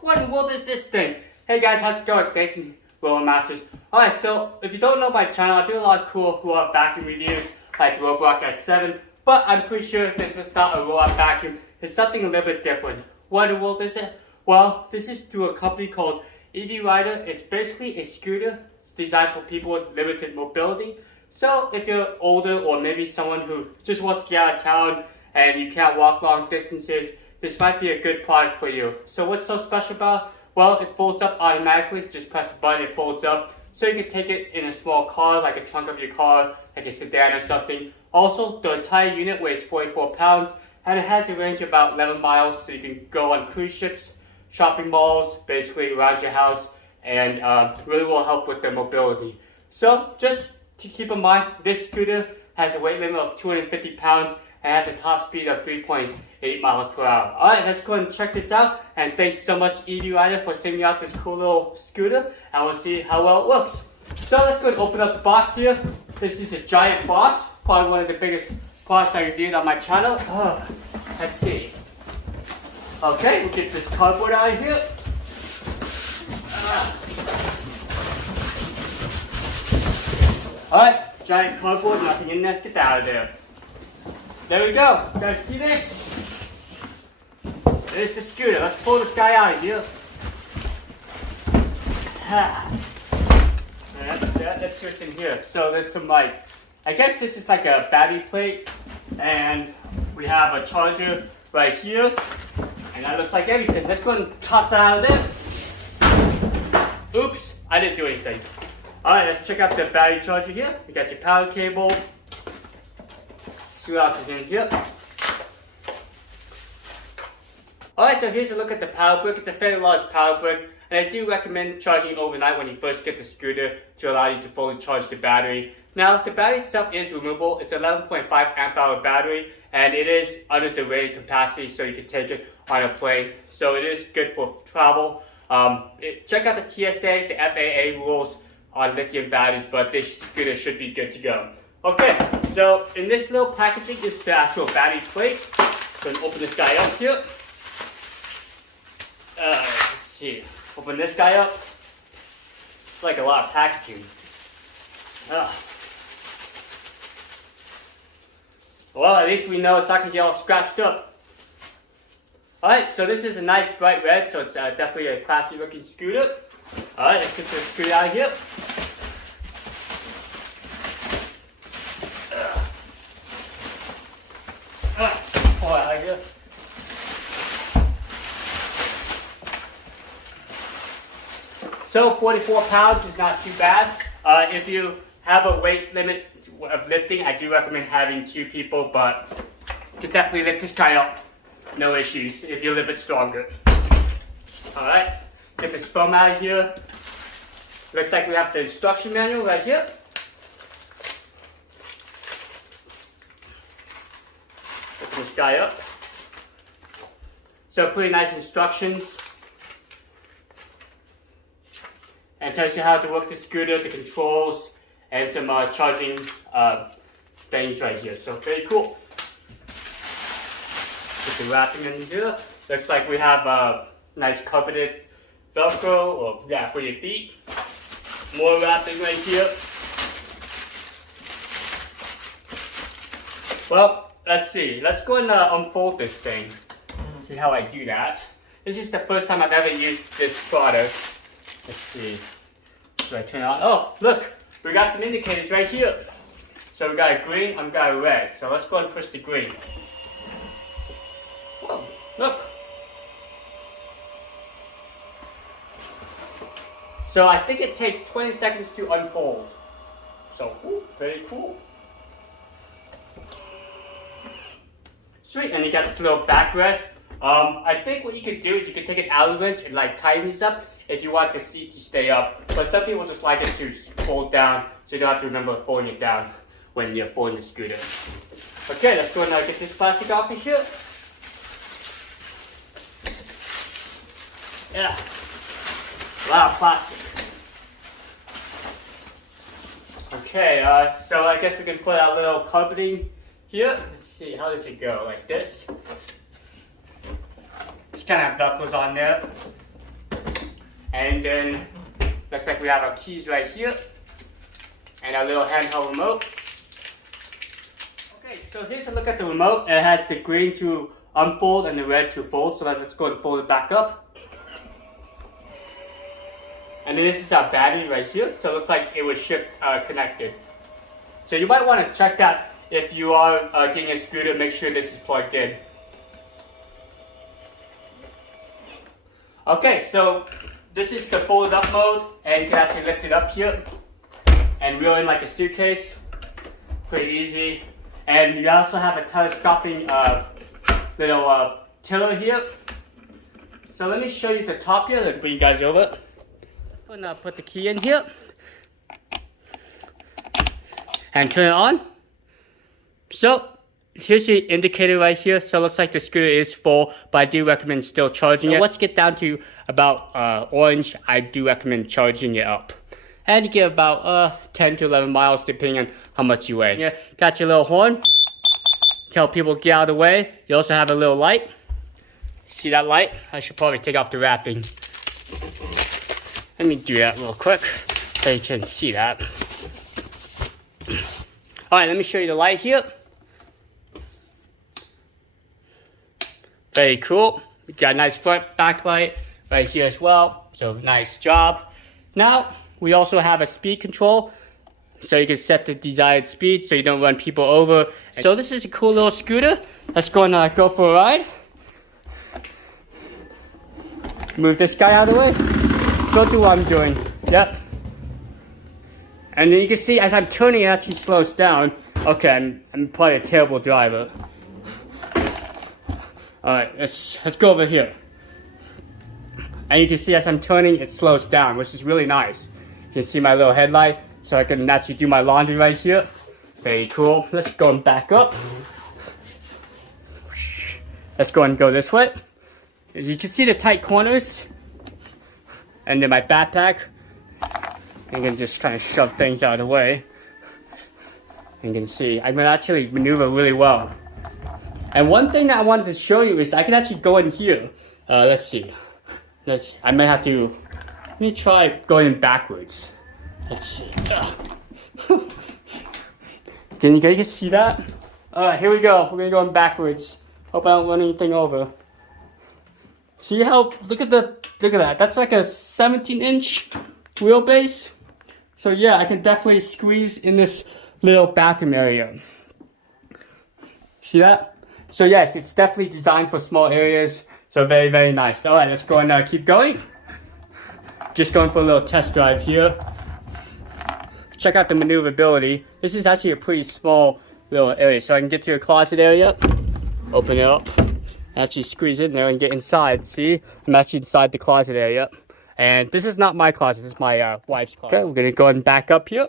what in the world is this thing? Hey guys, how's it going? It's Nathan, Roller Masters. Alright, so if you don't know my channel, I do a lot of cool roll-up vacuum reviews, like the Roblox S7, but I'm pretty sure this is not a roll-up vacuum. It's something a little bit different. What in the world is it? Well, this is through a company called EV Rider. It's basically a scooter. It's designed for people with limited mobility. So if you're older or maybe someone who just wants to get out of town and you can't walk long distances, this might be a good product for you. So what's so special about it? Well, it folds up automatically. Just press a button, it folds up. So you can take it in a small car, like a trunk of your car, like a sedan or something. Also, the entire unit weighs 44 pounds and it has a range of about 11 miles. So you can go on cruise ships, shopping malls, basically around your house, and really will help with the mobility. So just to keep in mind, this scooter has a weight limit of 250 pounds and has a top speed of 3.8 miles per hour. Alright, let's go and check this out. And thanks so much EV Rider for sending out this cool little scooter. And we'll see how well it looks. So let's go and open up the box here. This is a giant box, probably one of the biggest products I reviewed on my channel. Let's see. Okay, we'll get this cardboard out of here. Alright, giant cardboard, nothing in there. Get that out of there. There we go. You guys see this? There's the scooter. Let's pull this guy out of here. Let's see what's in here. So there's some I guess this is like a battery plate. And we have a charger right here. And that looks like everything. Let's go and toss that out of there. Oops, I didn't do anything. Alright, let's check out the battery charger here. You got your power cable. See what else is in here. Alright, so here's a look at the power brick. It's a fairly large power brick. And I do recommend charging overnight when you first get the scooter to allow you to fully charge the battery. Now, the battery itself is removable. It's 11.5 amp hour battery. And it is under the rated capacity, so you can take it on a plane. So it is good for travel. Check out the TSA, the FAA rules on lithium batteries, but this scooter should be good to go. Okay, so in this little packaging is the actual battery plate. So open this guy up here. Let's see. Open this guy up. It's like a lot of packaging. Well, at least we know it's not going to get all scratched up. Alright, so this is a nice bright red, so it's definitely a classy looking scooter. Alright, let's get the scooter out of here. Let's pull it out of here. So 44 pounds is not too bad. If you have a weight limit of lifting, I do recommend having 2 people, but you can definitely lift this guy up. No issues if you're a little bit stronger. Alright, get this foam out of here. Looks like we have the instruction manual right here. Open this guy up. So pretty nice instructions. And it tells you how to work the scooter, the controls, and some charging things right here. So very cool. Get the wrapping in here. Looks like we have a nice carpeted Velcro, or yeah, for your feet. More wrapping right here. Well, let's see. Let's go and unfold this thing. See how I do that. This is the first time I've ever used this product. Let's see. Do I turn it on? Oh, look! We got some indicators right here. So we got a green and we got a red. So let's go and push the green. Oh, look! So I think it takes 20 seconds to unfold. So, ooh, very cool. Sweet, and you got this little backrest. I think what you could do is you could take an Allen wrench and tighten this up if you want the seat to stay up. But some people just like it to fold down, so you don't have to remember folding it down when you're folding the scooter. Okay, let's go and get this plastic off of here. Yeah, a lot of plastic. Okay, so I guess we can put our little carpeting here. Let's see, how does it go? Like this. Just kind of have Velcros on there. And then looks like we have our keys right here and our little handheld remote. Okay, so here's a look at the remote. It has the green to unfold and the red to fold. So let's go and fold it back up. And then this is our battery right here. So it looks like it was shipped connected. So you might want to check that if you are getting a scooter. Make sure this is plugged in. Okay, so this is the folded up mode, and you can actually lift it up here and reel in like a suitcase. Pretty easy. And you also have a telescoping little tiller here. So let me show you the top here. Let me bring you guys over. I'm gonna put the key in here and turn it on. So here's the indicator right here. So it looks like the scooter is full, but I do recommend still charging it. Once you get down to about orange, I do recommend charging it up. And you get about 10 to 11 miles depending on how much you weigh. Yeah, got your little horn. Tell people get out of the way. You also have a little light. See that light? I should probably take off the wrapping. Let me do that real quick so you can see that. Alright, let me show you the light here. Very cool. We got a nice front backlight right here as well. So nice job. Now, we also have a speed control. So you can set the desired speed so you don't run people over. So this is a cool little scooter. Let's go and go for a ride. Move this guy out of the way. Go do what I'm doing. Yep. And then you can see as I'm turning, it actually slows down. Okay, I'm probably a terrible driver. Alright, let's go over here. And you can see as I'm turning, it slows down, which is really nice. You can see my little headlight, so I can actually do my laundry right here. Very cool. Let's go and back up. Let's go and go this way. As you can see the tight corners. And then my backpack. You can just kind of shove things out of the way. You can see I can actually maneuver really well. And one thing that I wanted to show you is I can actually go in here. Let's see. I might have to. Let me try going backwards. Let's see. Can you guys see that? Alright, here we go. We're gonna go in backwards. Hope I don't run anything over. See how? Look at that. That's like a 17-inch wheelbase. So yeah, I can definitely squeeze in this little bathroom area. See that? So yes, it's definitely designed for small areas. So very, very nice. All right, let's go and keep going. Just going for a little test drive here. Check out the maneuverability. This is actually a pretty small little area. So I can get to a closet area, open it up, actually squeeze in there and get inside. See, I'm actually inside the closet area. And this is not my closet, this is my wife's closet. Okay, we're gonna go and back up here.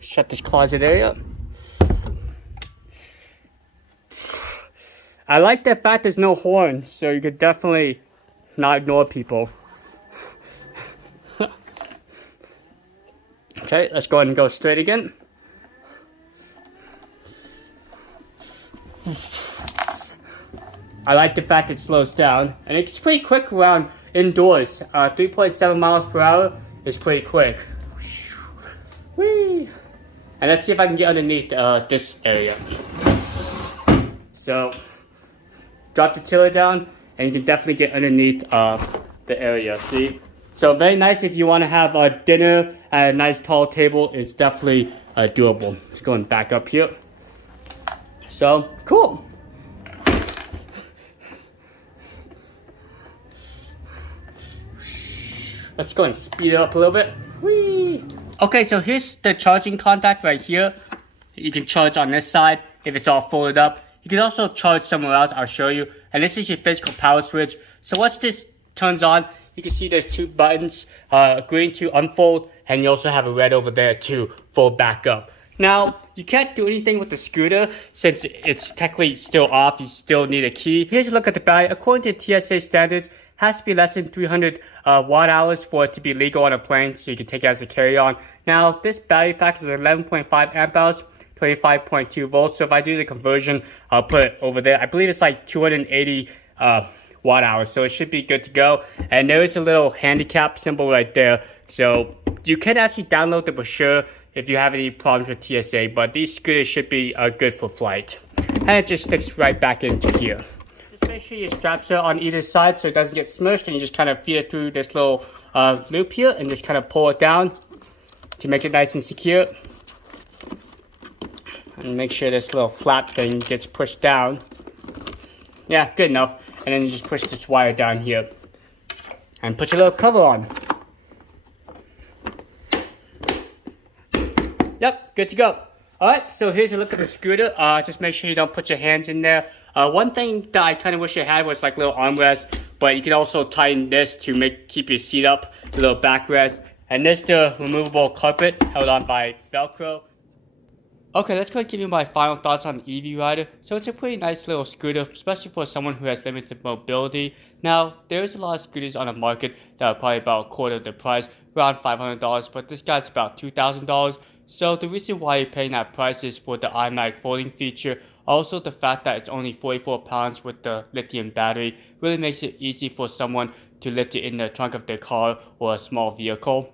Shut this closet area. I like the fact there's no horn, so you could definitely not ignore people. Okay, let's go ahead and go straight again. I like the fact it slows down, and it's pretty quick around indoors. 3.7 miles per hour is pretty quick. Whee! And let's see if I can get underneath this area. So, drop the tiller down, and you can definitely get underneath the area, see? So very nice if you want to have a dinner at a nice tall table. It's definitely doable. Just going back up here. So, cool. Let's go and speed it up a little bit. Whee! Okay, so here's the charging contact right here. You can charge on this side if it's all folded up. You can also charge somewhere else, I'll show you. And this is your physical power switch. So once this turns on, you can see there's two buttons, green to unfold, and you also have a red over there to fold back up. Now, you can't do anything with the scooter since it's technically still off. You still need a key. Here's a look at the battery. According to TSA standards, it has to be less than 300 watt hours for it to be legal on a plane, so you can take it as a carry-on. Now, this battery pack is 11.5 amp hours, 25.2 volts. So if I do the conversion, I'll put it over there. I believe it's like 280 watt-hours, so it should be good to go. And there is a little handicap symbol right there, so you can actually download the brochure if you have any problems with TSA, but these scooters should be good for flight. And it just sticks right back into here. Just make sure your straps are on either side so it doesn't get smushed, and you just kind of feed it through this little loop here and just kind of pull it down to make it nice and secure. And make sure this little flap thing gets pushed down. Yeah, good enough. And then you just push this wire down here and put your little cover on. Yep, good to go. Alright, so here's a look at the scooter. Just make sure you don't put your hands in there. One thing that I kind of wish I had was like little armrests, but you can also tighten this to keep your seat up, the little backrest. And this the removable carpet held on by Velcro. Okay, let's go and give you my final thoughts on the EV Rider. So it's a pretty nice little scooter, especially for someone who has limited mobility. Now, there is a lot of scooters on the market that are probably about a quarter of the price, around $500, but this guy's about $2,000. So the reason why you're paying that price is for the automatic folding feature. Also, the fact that it's only 44 pounds with the lithium battery really makes it easy for someone to lift it in the trunk of their car or a small vehicle.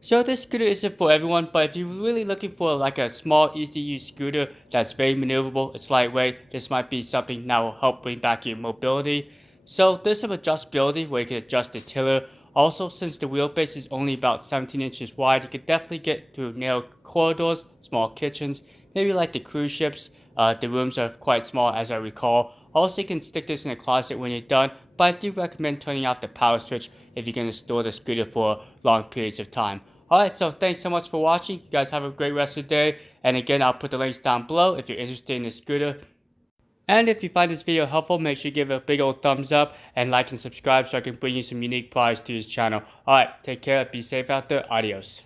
So this scooter isn't for everyone, but if you're really looking for like a small, easy-to-use scooter that's very maneuverable, it's lightweight, this might be something that will help bring back your mobility. So there's some adjustability where you can adjust the tiller. Also, since the wheelbase is only about 17 inches wide, you could definitely get through narrow corridors, small kitchens, maybe like the cruise ships. The rooms are quite small as I recall. Also, you can stick this in a closet when you're done, but I do recommend turning off the power switch if you're going to store the scooter for long periods of time. Alright, so thanks so much for watching. You guys have a great rest of the day. And again, I'll put the links down below if you're interested in this scooter. And if you find this video helpful, make sure you give it a big old thumbs up and like and subscribe so I can bring you some unique products to this channel. Alright, take care, be safe out there, adios.